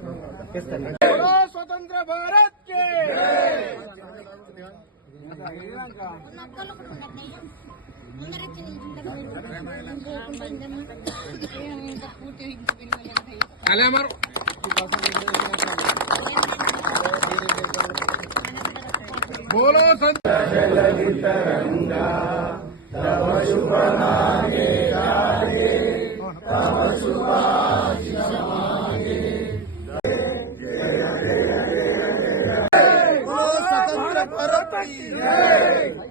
बोलो स्वतंत्र भारत के నక్కలు కూడా ఉన్నాయి ముందరెత్తి बोलो संत बोलो स्वतंत्र भारत की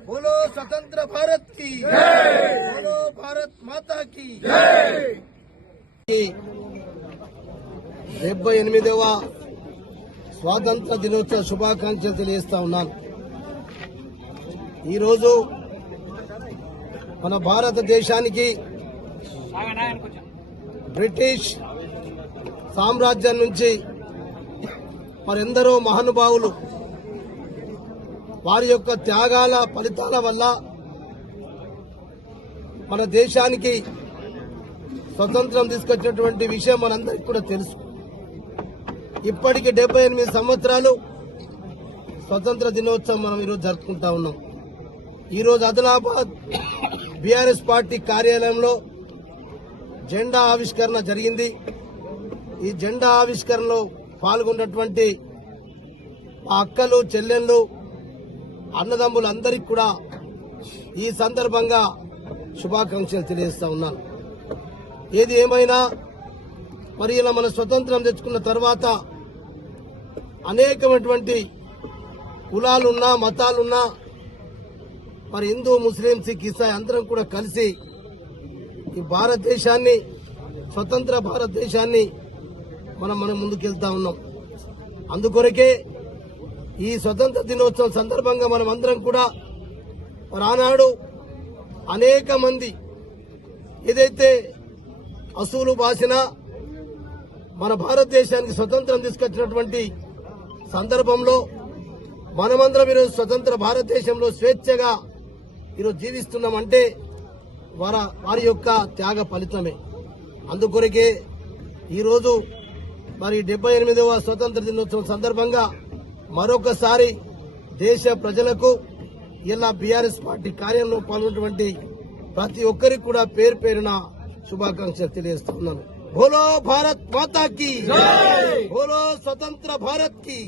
बोलो स्वतंत्र भारत की बोलो भारत माता की డెబ్బై ఎనిమిదవ స్వాతంత్ర దినోత్సవ శుభాకాంక్షలు తెలియజేస్తా ఉన్నాను ఈరోజు మన భారతదేశానికి బ్రిటిష్ సామ్రాజ్యం నుంచి మరెందరో మహానుభావులు వారి యొక్క త్యాగాల ఫలితాల వల్ల మన దేశానికి స్వతంత్రం తీసుకొచ్చినటువంటి విషయం మనందరికీ కూడా తెలుసు. ఇప్పటికి డెబ్బై ఎనిమిది సంవత్సరాలు స్వతంత్ర దినోత్సవం మనం ఈరోజు జరుపుకుంటా ఉన్నాం. ఈరోజు ఆదిలాబాద్ బీఆర్ఎస్ పార్టీ కార్యాలయంలో జెండా ఆవిష్కరణ జరిగింది. ఈ జెండా ఆవిష్కరణలో పాల్గొన్నటువంటి మా అక్కలు చెల్లెళ్ళు అన్నదమ్ములందరికీ కూడా ఈ సందర్భంగా శుభాకాంక్షలు తెలియజేస్తా ఉన్నాను. ఏది ఏమైనా మరి ఇలా మన స్వతంత్రం తెచ్చుకున్న తర్వాత అనేకమైనటువంటి కులాలున్నా మతాలున్నా మరి హిందూ ముస్లిం సిక్ ఇసాయి అందరం కూడా కలిసి ఈ భారతదేశాన్ని స్వతంత్ర భారతదేశాన్ని మనం మనం ముందుకెళ్తా ఉన్నాం. అందుకొరకే ఈ స్వతంత్ర దినోత్సవం సందర్భంగా మనం అందరం కూడా రానాడు అనేక మంది ఏదైతే అసూలు బాసిన మన భారతదేశానికి స్వతంత్రం తీసుకొచ్చినటువంటి సందర్భంలో మనమందరం ఈరోజు స్వతంత్ర భారతదేశంలో స్వేచ్ఛగా ఈరోజు జీవిస్తున్నామంటే వార వారి యొక్క త్యాగ ఫలితమే. అందుకొరకే ఈరోజు మరి డెబ్బై ఎనిమిదవ స్వతంత్ర దినోత్సవం సందర్భంగా మరొకసారి దేశ ప్రజలకు ఇలా బీఆర్ఎస్ పార్టీ కార్యంలో పాల్గొన్నటువంటి ప్రతి ఒక్కరికి కూడా పేరు పేరున శుభాకాంక్షలు తెలియజేస్తున్నాను. బోలో భారత్ మాతాకి బోలో స్వతంత్ర భారత్కి